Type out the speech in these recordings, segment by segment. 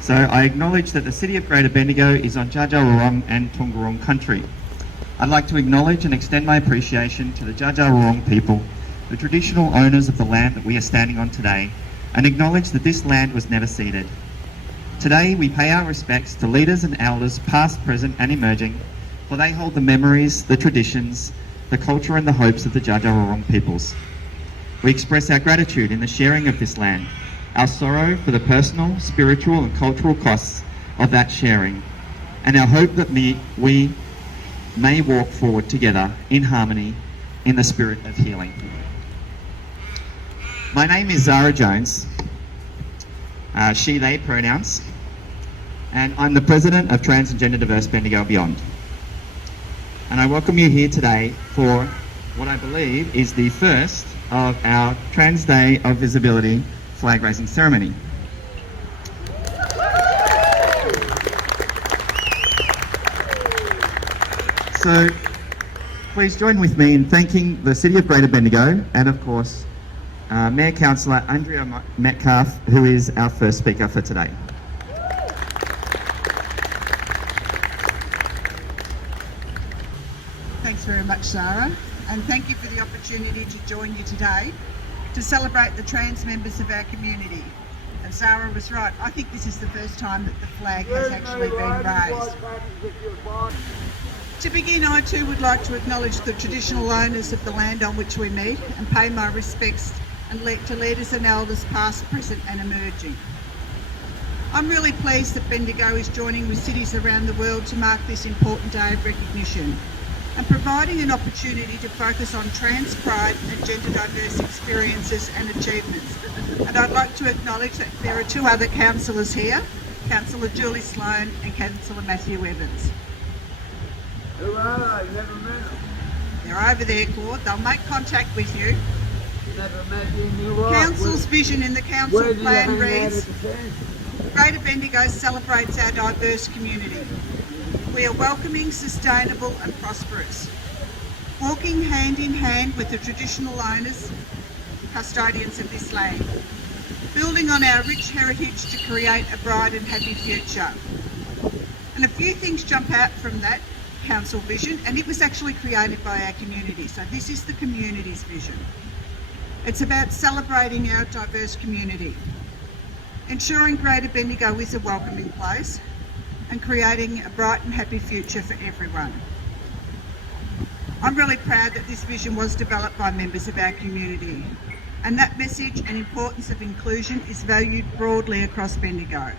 So I acknowledge that the City of Greater Bendigo is on Dja Dja Wurrung and Toongaroong country. I'd like to acknowledge and extend my appreciation to the Dja Dja Wurrung people, the traditional owners of the land that we are standing on today, and acknowledge that this land was never ceded. Today we pay our respects to leaders and elders past, present and emerging, for they hold the memories, the traditions, the culture and the hopes of the Dja Dja Wurrung peoples. We express our gratitude in the sharing of this land, our sorrow for the personal, spiritual and cultural costs of that sharing, and our hope that we may walk forward together in harmony in the spirit of healing. My name is Zara Jones, she, they pronouns, and I'm the President of Transgender Diverse Bendigo and Beyond. And I welcome you here today for what I believe is the first of our Trans Day of Visibility flag raising ceremony. So please join with me in thanking the City of Greater Bendigo and of course Mayor Cr Andrea Metcalf, who is our first speaker for today. Thanks very much, Zara, and thank you for the opportunity to join you today to celebrate the trans members of our community. And Zara was right, I think this is the first time that the flag has actually been raised. To begin, I too would like to acknowledge the traditional owners of the land on which we meet and pay my respects to leaders and elders past, present and emerging. I'm really pleased that Bendigo is joining with cities around the world to mark this important day of recognition and providing an opportunity to focus on trans pride and gender diverse experiences and achievements. And I'd like to acknowledge that there are two other councillors here, Councillor Julie Sloan and Councillor Matthew Evans. Who are they? Never met them. They're over there, Claude. They'll make contact with you. Never met them. You're right. Council's vision in the council plan reads, Greater Bendigo celebrates our diverse community. We are welcoming, sustainable and prosperous, walking hand in hand with the traditional owners, custodians of this land, building on our rich heritage to create a bright and happy future. And a few things jump out from that council vision, and it was actually created by our community, so this is the community's vision. It's about celebrating our diverse community, ensuring Greater Bendigo is a welcoming place, and creating a bright and happy future for everyone. I'm really proud that this vision was developed by members of our community, and that message and importance of inclusion is valued broadly across Bendigo.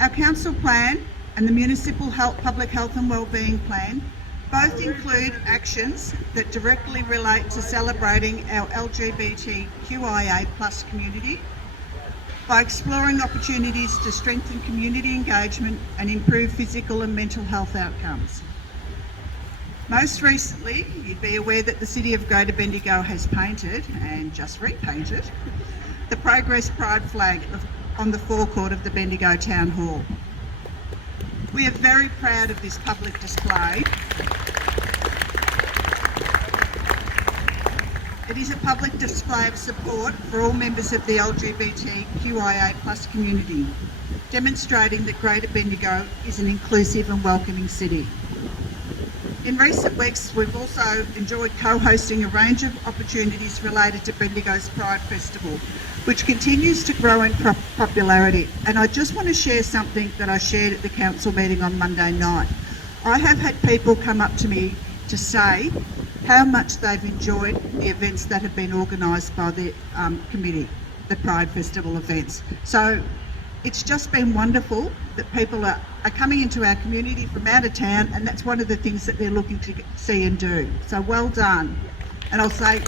Our council plan and the Municipal Public Health and Wellbeing Plan both include actions that directly relate to celebrating our LGBTQIA+ community by exploring opportunities to strengthen community engagement and improve physical and mental health outcomes. Most recently, you'd be aware that the City of Greater Bendigo has painted, and just repainted, the Progress Pride flag on the forecourt of the Bendigo Town Hall. We are very proud of this public display. It is a public display of support for all members of the LGBTQIA+ community, demonstrating that Greater Bendigo is an inclusive and welcoming city. In recent weeks, we've also enjoyed co-hosting a range of opportunities related to Bendigo's Pride Festival, which continues to grow in popularity. And I just want to share something that I shared at the council meeting on Monday night. I have had people come up to me to say how much they've enjoyed the events that have been organised by the committee, the Pride Festival events. So it's just been wonderful that people are coming into our community from out of town, and that's one of the things that they're looking to see and do. So well done. And I'll say,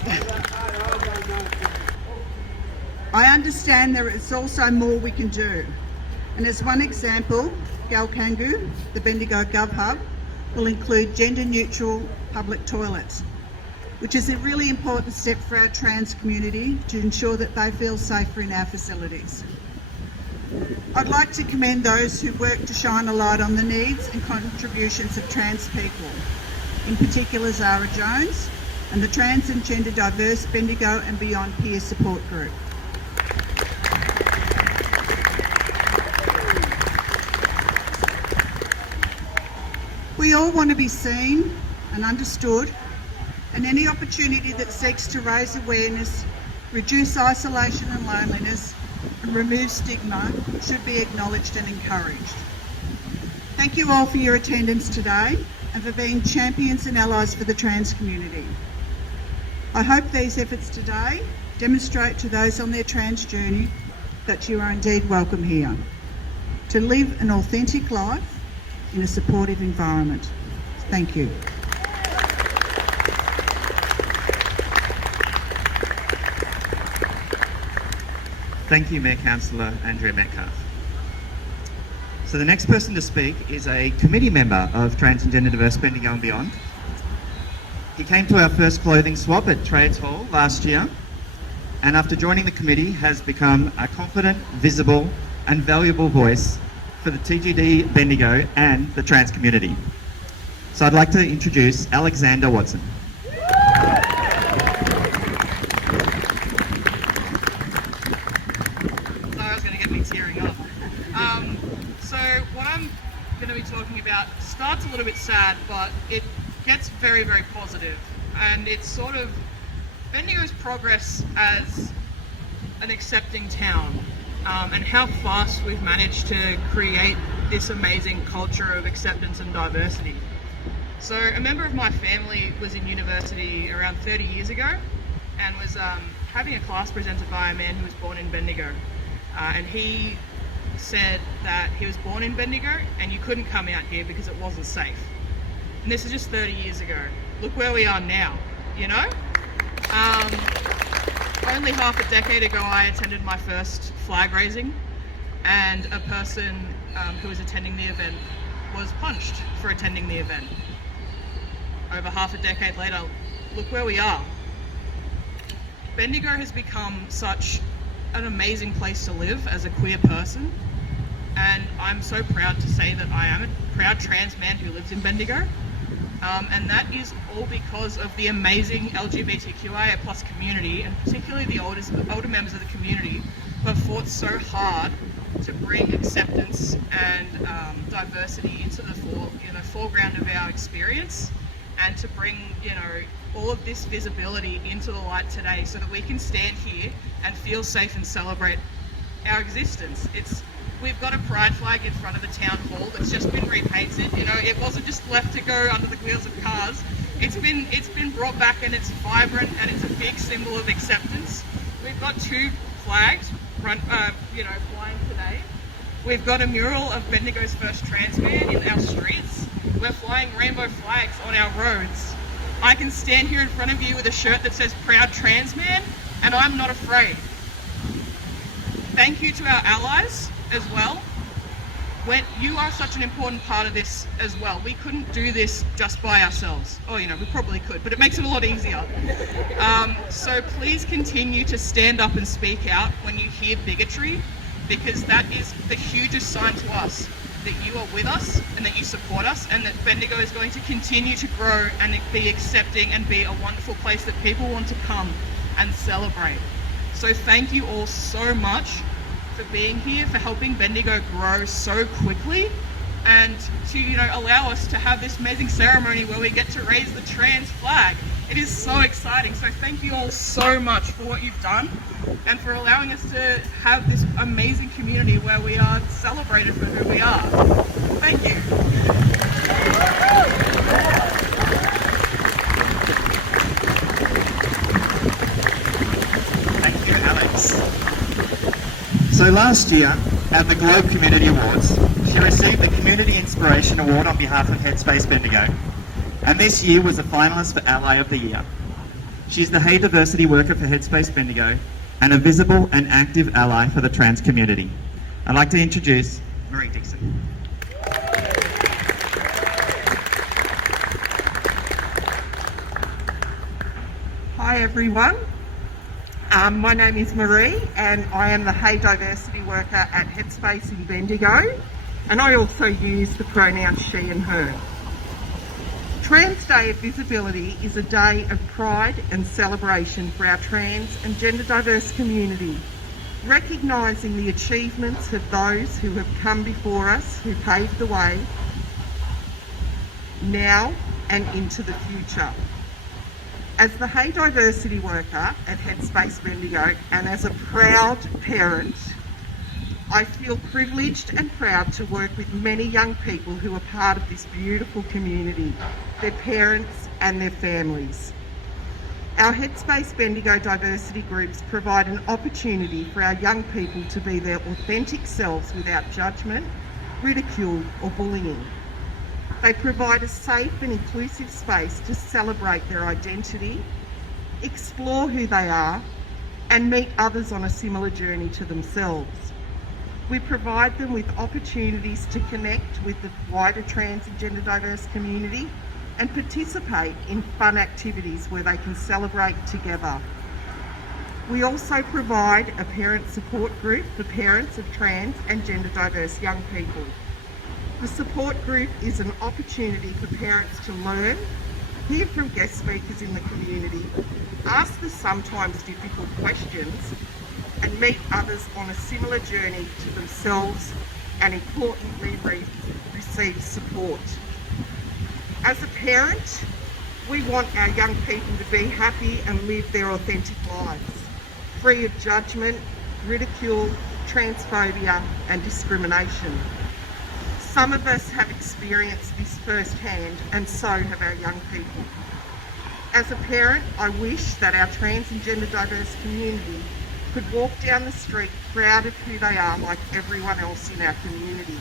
I understand there is also more we can do. And as one example, Galkangu, the Bendigo Gov Hub, will include gender-neutral public toilets, which is a really important step for our trans community to ensure that they feel safer in our facilities. I'd like to commend those who work to shine a light on the needs and contributions of trans people, in particular Zara Jones and the Trans and Gender Diverse Bendigo and Beyond Peer Support Group. all want to be seen and understood, and any opportunity that seeks to raise awareness, reduce isolation and loneliness, and remove stigma should be acknowledged and encouraged. Thank you all for your attendance today and for being champions and allies for the trans community. I hope these efforts today demonstrate to those on their trans journey that you are indeed welcome here to live an authentic life in a supportive environment. Thank you. Thank you, Mayor Councillor Andrea Metcalf. So the next person to speak is a committee member of Transgender Diverse Bendigo and Beyond. He came to our first clothing swap at Trades Hall last year, and after joining the committee has become a confident, visible and valuable voice for the TGD Bendigo and the trans community. So I'd like to introduce Alexander Watson. Tearing up. So what I'm going to be talking about starts a little bit sad, but it gets very, very positive. And it's sort of Bendigo's progress as an accepting town, and how fast we've managed to create this amazing culture of acceptance and diversity. So a member of my family was in university around 30 years ago and was having a class presented by a man who was born in Bendigo. And he said that he was born in Bendigo and you couldn't come out here because it wasn't safe. And this is just 30 years ago. Look where we are now, you know? Only half a decade ago I attended my first flag raising, and a person who was attending the event was punched for attending the event. Over half a decade later, look where we are. Bendigo has become such an amazing place to live as a queer person, and I'm so proud to say that I am a proud trans man who lives in Bendigo, and that is all because of the amazing LGBTQIA+ community, and particularly the older members of the community who have fought so hard to bring acceptance and diversity into the foreground of our experience, and to bring all of this visibility into the light today so that we can stand here and feel safe and celebrate our existence. We've got a pride flag in front of the town hall that's just been repainted. It wasn't just left to go under the wheels of cars. It's been brought back, and it's vibrant, and it's a big symbol of acceptance. We've got two flags flying today. We've got a mural of Bendigo's first trans man in our streets. We're flying rainbow flags on our roads. I can stand here in front of you with a shirt that says Proud Trans Man, and I'm not afraid. Thank you to our allies as well. You are such an important part of this as well. We couldn't do this just by ourselves. We probably could, but it makes it a lot easier. So please continue to stand up and speak out when you hear bigotry, because that is the hugest sign to us that you are with us and that you support us, and that Bendigo is going to continue to grow and be accepting and be a wonderful place that people want to come and celebrate. So thank you all so much for being here, for helping Bendigo grow so quickly, and to allow us to have this amazing ceremony where we get to raise the trans flag. It is so exciting. So thank you all so much for what you've done, and for allowing us to have this amazing community where we are celebrated for who we are. Thank you. Thank you, Alex. So last year at the Globe Community Awards, she received the Community Inspiration Award on behalf of Headspace Bendigo, and this year was a finalist for Ally of the Year. She's the Hey Diversity Worker for Headspace Bendigo and a visible and active ally for the trans community. I'd like to introduce Maree Dixon. Hi everyone, my name is Maree and I am the Hey Diversity Worker at Headspace in Bendigo, and I also use the pronouns she and her. Trans Day of Visibility is a day of pride and celebration for our trans and gender diverse community, recognising the achievements of those who have come before us, who paved the way, now and into the future. As the Hey Diversity worker at Headspace Bendigo and as a proud parent, I feel privileged and proud to work with many young people who are part of this beautiful community, their parents and their families. Our Headspace Bendigo diversity groups provide an opportunity for our young people to be their authentic selves without judgment, ridicule or bullying. They provide a safe and inclusive space to celebrate their identity, explore who they are, and meet others on a similar journey to themselves. We provide them with opportunities to connect with the wider trans and gender diverse community and participate in fun activities where they can celebrate together. We also provide a parent support group for parents of trans and gender diverse young people. The support group is an opportunity for parents to learn, hear from guest speakers in the community, ask the sometimes difficult questions, and meet others on a similar journey to themselves and importantly receive support. As a parent, we want our young people to be happy and live their authentic lives, free of judgment, ridicule, transphobia and discrimination. Some of us have experienced this firsthand and so have our young people. As a parent, I wish that our trans and gender diverse community could walk down the street proud of who they are like everyone else in our community.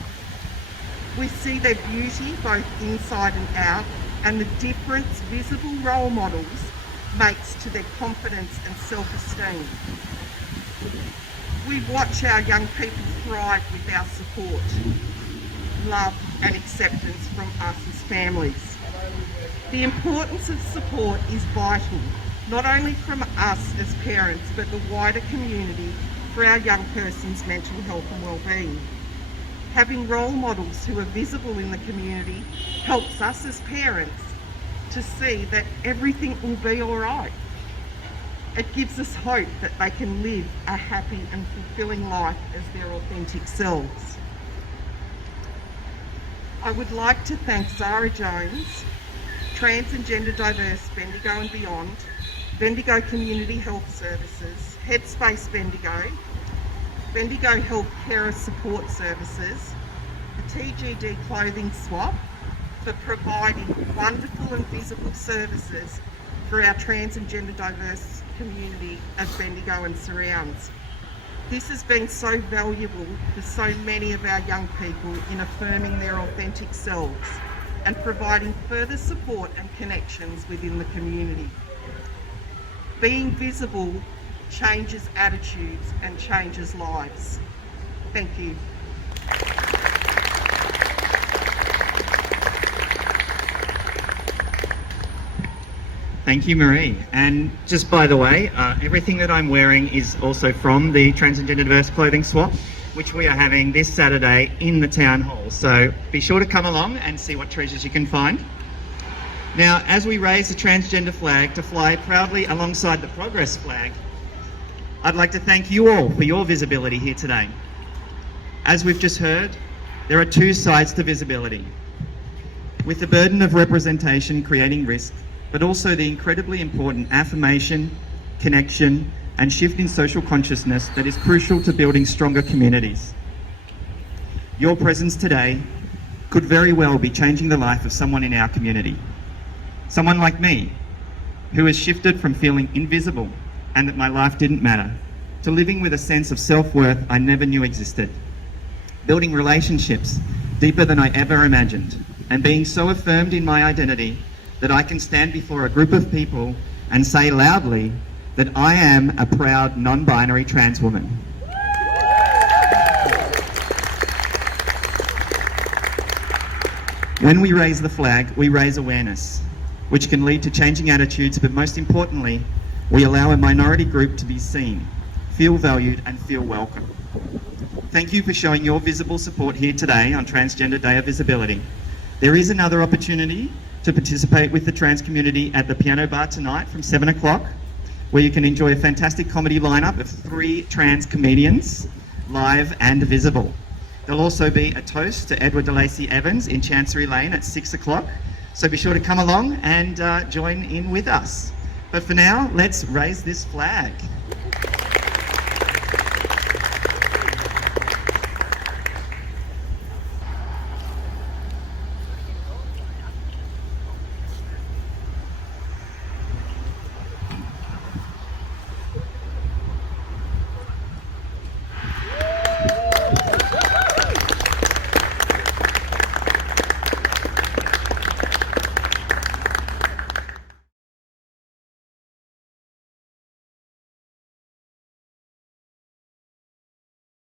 We see their beauty both inside and out and the difference visible role models makes to their confidence and self-esteem. We watch our young people thrive with our support, love and acceptance from us as families. The importance of support is vital, not only from us as parents, but the wider community for our young person's mental health and well-being. Having role models who are visible in the community helps us as parents to see that everything will be all right. It gives us hope that they can live a happy and fulfilling life as their authentic selves. I would like to thank Zara Jones, Trans and Gender Diverse Bendigo and Beyond, Bendigo Community Health Services, Headspace Bendigo, Bendigo Health Carer Support Services, the TGD Clothing Swap for providing wonderful and visible services for our trans and gender diverse community of Bendigo and surrounds. This has been so valuable for so many of our young people in affirming their authentic selves and providing further support and connections within the community. Being visible changes attitudes and changes lives. Thank you. Thank you, Maree. And just by the way, everything that I'm wearing is also from the Trans and Gender Diverse Clothing Swap, which we are having this Saturday in the Town Hall. So be sure to come along and see what treasures you can find. Now, as we raise the transgender flag to fly proudly alongside the Progress flag, I'd like to thank you all for your visibility here today. As we've just heard, there are two sides to visibility. With the burden of representation creating risk, but also the incredibly important affirmation, connection, and shift in social consciousness that is crucial to building stronger communities. Your presence today could very well be changing the life of someone in our community. Someone like me, who has shifted from feeling invisible and that my life didn't matter, to living with a sense of self-worth I never knew existed. Building relationships deeper than I ever imagined, and being so affirmed in my identity that I can stand before a group of people and say loudly that I am a proud non-binary trans woman. When we raise the flag, we raise awareness, which can lead to changing attitudes, but most importantly, we allow a minority group to be seen, feel valued, and feel welcome. Thank you for showing your visible support here today on Transgender Day of Visibility. There is another opportunity to participate with the trans community at the Piano Bar tonight from 7 o'clock, where you can enjoy a fantastic comedy lineup of 3 trans comedians, live and visible. There'll also be a toast to Edward de Lacy Evans in Chancery Lane at 6 o'clock, So be sure to come along and join in with us. But for now, let's raise this flag.